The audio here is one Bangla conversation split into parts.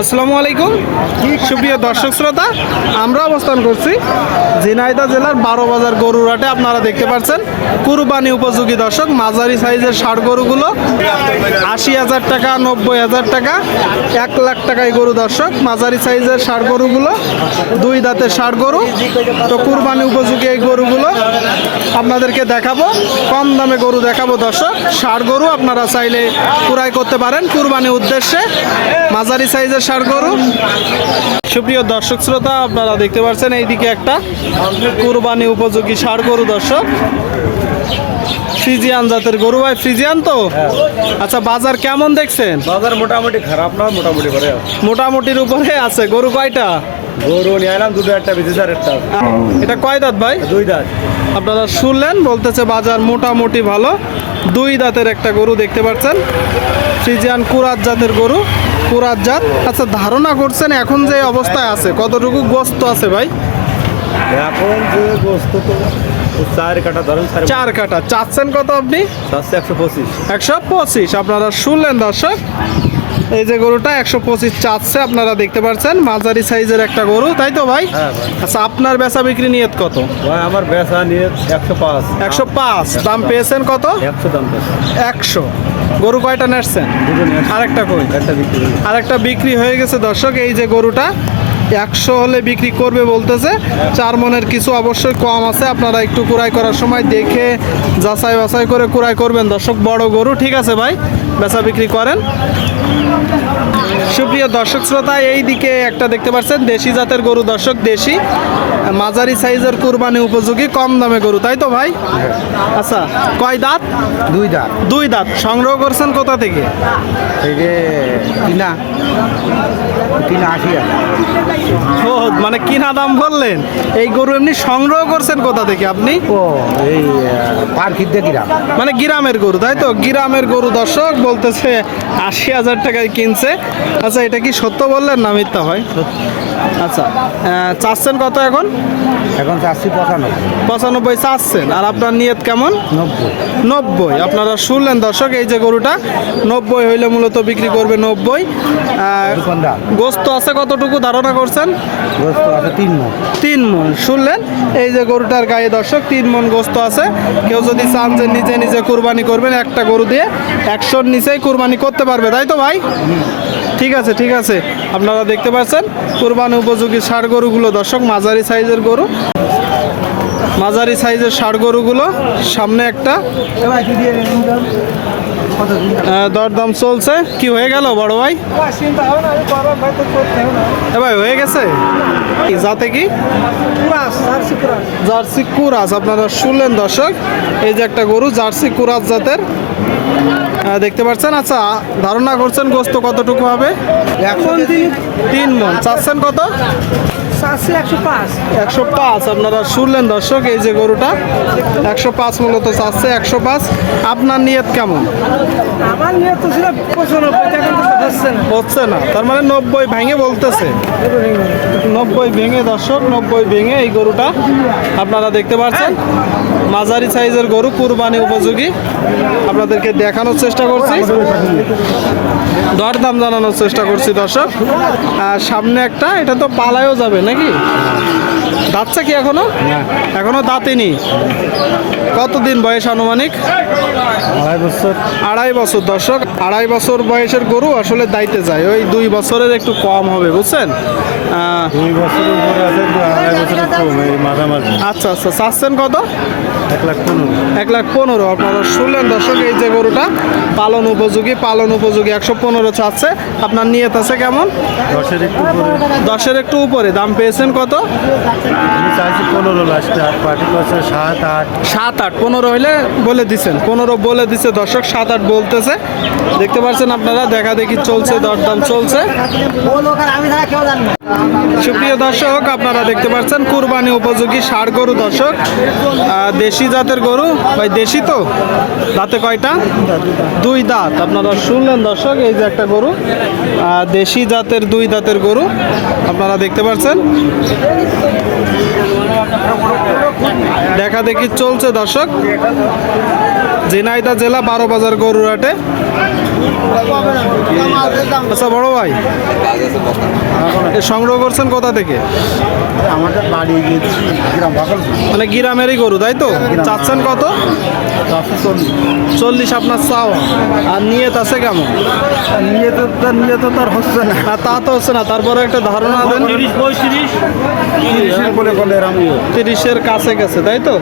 আসসালামু আলাইকুম। সুপ্রিয় দর্শক শ্রোতা, আমরা অবস্থান করছি ঝিনাইদহ জেলার বারো বাজার গরুরাটে আপনারা দেখতে পাচ্ছেন, কুরবানি উপযোগী দর্শক, মাঝারি সাইজের ষাট গরুগুলো, আশি হাজার টাকা, নব্বই হাজার টাকা, এক লাখ টাকায় গরু দর্শক, মাঝারি সাইজের ষাট গরুগুলো, দুই দাঁতের ষাট গরু। তো কুরবানি উপযোগী এই গরুগুলো আপনাদেরকে দেখাবো, কম দামে গরু দেখাবো দর্শক। সার গরু আপনারা চাইলে কুরাই করতে পারেন। কুরবানি উদ্দেশ্যে মাঝারি সাইজের সার গরু। সুপ্রিয় দর্শক শ্রোতা, আপনারা দেখতে পাচ্ছেন এইদিকে একটা কুরবানি উপযোগী সার গরু দর্শক। ফ্রিজিয়ান জাতের গরু ভাই ফ্রিজিয়ান তো? আচ্ছা বাজার কেমন দেখছেন? বাজার মোটামুটি খারাপ না মোটামুটি করে মোটামুটির উপরে আছে গরু কয়টা? গরু নিয়ে এলাম দুটো একটা বেশি স্যার একটা এটা কয় দাঁত ভাই? দুই দাঁত। আপনারা শুনলেন বলতেছে বাজার মোটামুটি ভালো। দুই দাঁতের একটা গরু দেখতে পাচ্ছেন। ফ্রিজিয়ান কুরাত জাতের গরু কুরাত জাত। আচ্ছা ধারণা করছেন এখন যে অবস্থায় আছে কতটুকু গোস্ত আছে ভাই? এখন যে গোস্ত তো চার কাটা ধরেন চার চার কাটা। চাচ্ছেন কত আপনি? চারশো একশো পঁচিশ। একশো পঁচিশ। আপনারা শুনলেন দর্শক? এই যে গরুটা একশো পঁচিশ চাচ্ছে আপনারা দেখতে পাচ্ছেন। মাঝারি সাইজের একটা গরু তাই তো ভাই? হ্যাঁ আচ্ছা আপনার বেচা বিক্রি নিয়ত কত? ভাই আমার বেচা নিয়ে একশো পাঁচ। একশো পাঁচ। দাম পেয়েছেন কত? একশো দাম একশো। গরু কয়টা নেসছেন। আরেকটা কই। আরেকটা বিক্রি হয়ে গেছে দর্শক। এই যে গরুটা একশো হলে বিক্রি করবে বলতেছে। চার মনের কিছু অবশ্যই কম আছে। আপনারা একটু কুড়াই করার সময় দেখে যাচাই বাছাই করে কুড়াই করবেন। দর্শক বড় গরু ঠিক আছে ভাই? বেচা বিক্রি করেন। সুপ্রিয় দর্শক শ্রোতা এই দিকে একটা দেখতে পাচ্ছেন দেশি জাতের গরু। দর্শক দেশি মাঝারি সাইজের কুরবানি উপযোগী কম দামে গরু তাই তো ভাই? আচ্ছা কয় দাঁত? দুই দাঁত। দুই দাঁত। সংগ্রহ করছেন কোথা থেকে? এই যে কিনা কিনা আশি হাজার। ও মানে কিনা দাম বললেন? এই গরু এমনি সংগ্রহ করছেন কোথা থেকে আপনি? ও এই পার্কিতে মানে গ্রামের গরু তাই তো? গ্রামের গরু দর্শক বলতেছে আশি হাজার টাকায় কিনছে। আচ্ছা এটা কি সত্য বললেন না মিথ্যা হয়? আচ্ছা চাচ্ছেন কত এখন? এখন চারশি পঁচানব্বই। পঁচানব্বই চাচ্ছেন আর আপনার নিয়ত কেমন? নব্বই। নব্বই। আপনারা শুনলেন দর্শক এই যে গরুটা নব্বই হইলে মূলত বিক্রি করবে নব্বই। গোস্ত আছে। কতটুকু ধারণা করছেন? গোস্ত আছে তিন মন তিন মন শুনলেন? এই যে গরুটার গায়ে দর্শক তিন মন গোস্ত আছে। কেউ যদি চান যে নিজে নিজে কুরবানি করবেন একটা গরু দিয়ে একশোর নিচেই কুরবানি করতে পারবে তাই তো ভাই? ঠিক আছে ঠিক আছে। আপনারা দেখতে পাচ্ছেন, কুরবানি উপযোগী ষাড় গরুগুলো, দর্শক, মাঝারি সাইজের গরু। মাঝারি সাইজের ষাড় গরুগুলো, সামনে একটা দরদাম চলছে। কি হয়ে গেল বড় ভাই? ভাই, হয়ে গেছে? যাতে কি? জার্সি কুরাস। আপনারা শুনলেন, দর্শক, এই যে একটা গরু, জার্সি কুরাস জাতের। দেখতে পাচ্ছেন? আচ্ছা ধারণা করছেন গোস্ত কতটুকু হবে? এখন তিন মন। চাচ্ছেন কত? একশো পাঁচ। আপনারা শুনলেন দর্শক এই যে গরুটা একশো পাঁচ মূলত চাচ্ছে একশো পাঁচ। আপনার নিয়ত কেমন? আমার তো ছিল হচ্ছে না। হচ্ছে না। তার মানে নব্বই ভেঙে বলতেছে। নব্বই ভেঙে দর্শক নব্বই ভেঙে এই গরুটা আপনারা দেখতে পাচ্ছেন। মাঝারি সাইজের গরু কুরবানি উপযোগী। আপনাদেরকে দেখানোর চেষ্টা করছি। দরদাম জানানোর চেষ্টা করছি দর্শক। আর সামনে একটা, এটা তো পালায়ও যাবে নাকি? দাঁতছে কি এখনও? এখনও দাঁতেনি। কতদিন বয়স আনুমানিক? আড়াই বছর। আড়াই বছর দর্শক। আড়াই বছর বয়সের গরু আসলে দাইতে যায়। ওই দুই বছরের একটু কম হবে বুঝছেন? দুই বছরের উপরে আছে আড়াই বছরের কম এই মাঝামাঝি। আচ্ছা আচ্ছা চাচ্ছেন কত? এক লাখ পনেরো। এক লাখ পনেরো। আপনারা শুনলেন দর্শক এই যে গরুটা পালন উপযোগী পালন উপযোগী একশো পনেরো চাচ্ছে। আপনার নিয়ত আছে কেমন? দশের একটু উপরে। দশের একটু উপরে। দাম পেয়েছেন কত? সাত আট। সাত আট পনেরো হইলে বলে দিছেন। পনেরো বলে দিছে দর্শক সাত আট বলতেছে। দেখতে পাচ্ছেন আপনারা দেখা দেখি চলছে দরদাম চলছে। আমি তারা কেউ জানি সুপ্রিয় দর্শক, আপনারা দেখতে পাচ্ছেন কুরবানি উপযোগী ষাড় গরু দর্শক। দেশি জাতের গরু। ভাই, দেশি তো? দাঁতে কয়টা? দুই দাঁত। আপনারা শুনলেন দর্শক, এই যে একটা গরু। দেশি জাতের দুই দাঁতের গরু। আপনারা দেখতে পাচ্ছেন। দেখা দেখি চলছে দর্শক। ঝিনাইদা জেলা বারো বাজার গরুরাটে আচ্ছা বড় ভাই সংগ্রহ করছেন কোথা থেকে? আমাদের বাড়ি গিয়েছি গ্রাম ভাগল মানে গ্রামেরই গরু তাই তো? চাচ্ছেন কত? চল্লিশ। আপনার চাও আর নিয়ত আছে কেমন? নিয়ে তো তার নিয়ে তো তার হচ্ছে না। না তা তো হচ্ছে না তারপরে একটা ধারণা দেন। তিরিশের কাছে গেছে তাই তো?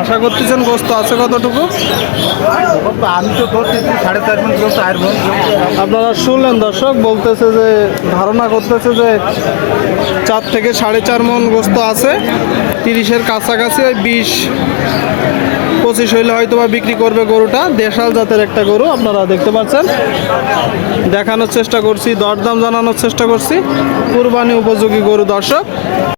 আশা করতেছেন গোস্ত আছে কতটুকু? আপনারা শুনলেন দর্শক, বলতেছে যে, ধারণা করতেছে যে চার থেকে সাড়ে চার মন গোস্ত আছে, তিরিশের কাছাকাছি ওই বিশ, পঁচিশ হইলে হয়তো বা বিক্রি করবে গরুটা, দেশাল জাতের একটা গরু, আপনারা দেখতে পাচ্ছেন। দেখানোর চেষ্টা করছি, দরদাম জানানোর চেষ্টা করছি। কুরবানি উপযোগী গরু দর্শক।